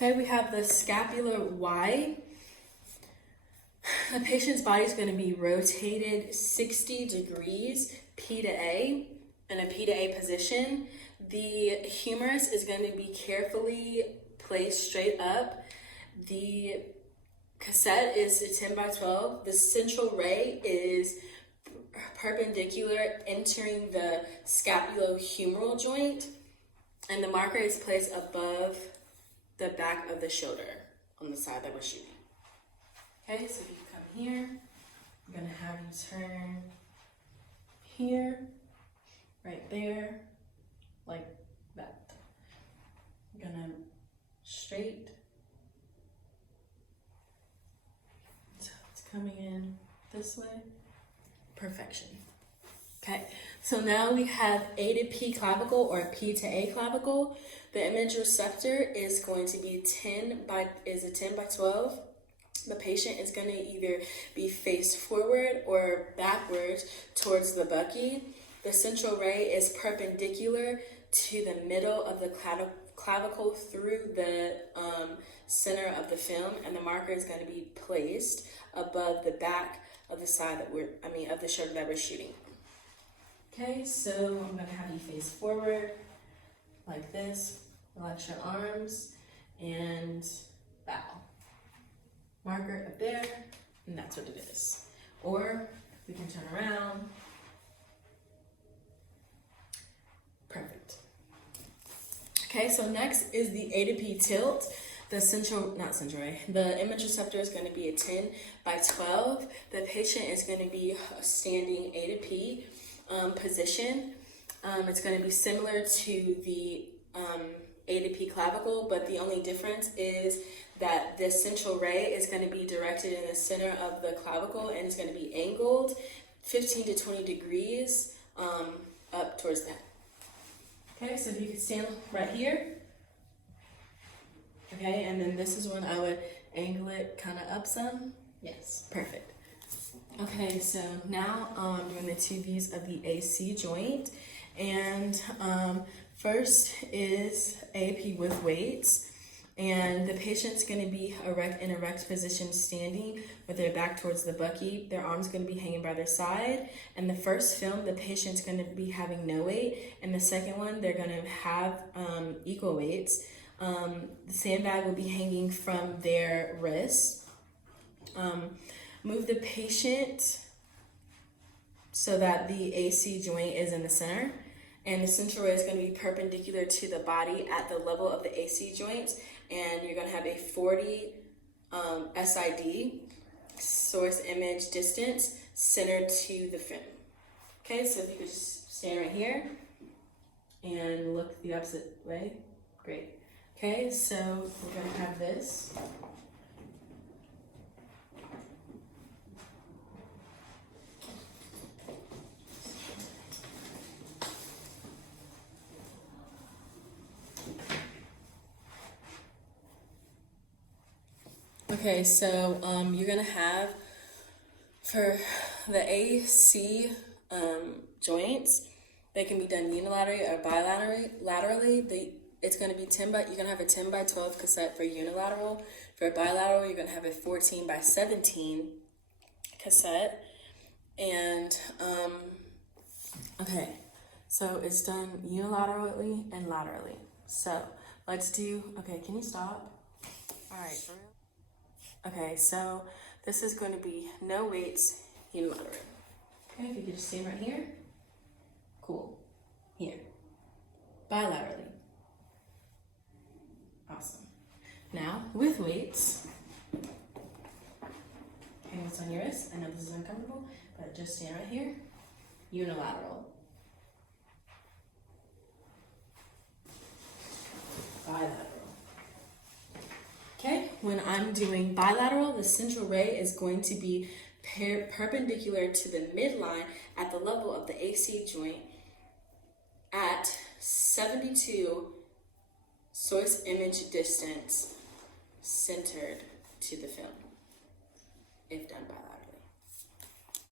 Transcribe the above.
Okay, we have the scapular Y. The patient's body is going to be rotated 60 degrees P to A in a P to A position. The humerus is going to be carefully placed straight up. The cassette is a 10 by 12. The central ray is perpendicular entering the scapulohumeral joint, and the marker is placed above the back of the shoulder on the side that we're shooting. Okay, so you come here. I'm gonna have you turn here, right there, like that. I'm gonna straight. So it's coming in this way. Perfection. Okay, so now we have A to P clavicle or P to A clavicle. The image receptor is going to be 10 by 12. The patient is going to either be faced forward or backwards towards the bucky. The central ray is perpendicular to the middle of the clavicle through the center of the film, and the marker is going to be placed above the back of the side of the shoulder that we're shooting. Okay, so I'm going to have you face forward like this, relax your arms, and bow. Marker up there, and that's what it is. Or we can turn around. Perfect. Okay, so next is the A to P tilt. The image receptor is going to be a 10 by 12. The patient is going to be standing A to P position. It's going to be similar to the A to P clavicle, but the only difference is that the central ray is going to be directed in the center of the clavicle, and it's going to be angled 15 to 20 degrees up towards that. Okay, so if you could stand right here. Okay, and then this is when I would angle it kind of up some. Yes, perfect. Okay, so now I'm doing the two views of the AC joint. And first is AP with weights. And the patient's going to be in erect position standing with their back towards the bucky. Their arms going to be hanging by their side. And the first film, the patient's going to be having no weight. And the second one, they're going to have equal weights. The sandbag will be hanging from their wrist. Move the patient so that the AC joint is in the center. And the central ray is going to be perpendicular to the body at the level of the AC joint. And you're going to have a 40 SID, source image distance, centered to the film. Okay, so if you could just stand right here and look the opposite way. Great. Okay, so we're going to have this. Okay, so you're going to have, for the AC joints, they can be done unilaterally or bilaterally. It's going to be you're going to have a 10 by 12 cassette for unilateral. For bilateral, you're going to have a 14 by 17 cassette. And, okay, so it's done unilaterally and laterally. So let's do, okay, can you stop? All right. Okay, so this is going to be no weights unilaterally. Okay, if you could just stand right here. Cool. Here. Bilaterally. Awesome. Now, with weights, okay, what's on your wrist? I know this is uncomfortable, but just stand right here. Unilateral. Bilateral. Okay, when I'm doing bilateral, the central ray is going to be perpendicular to the midline at the level of the AC joint at 72 source image distance centered to the film, if done bilateral.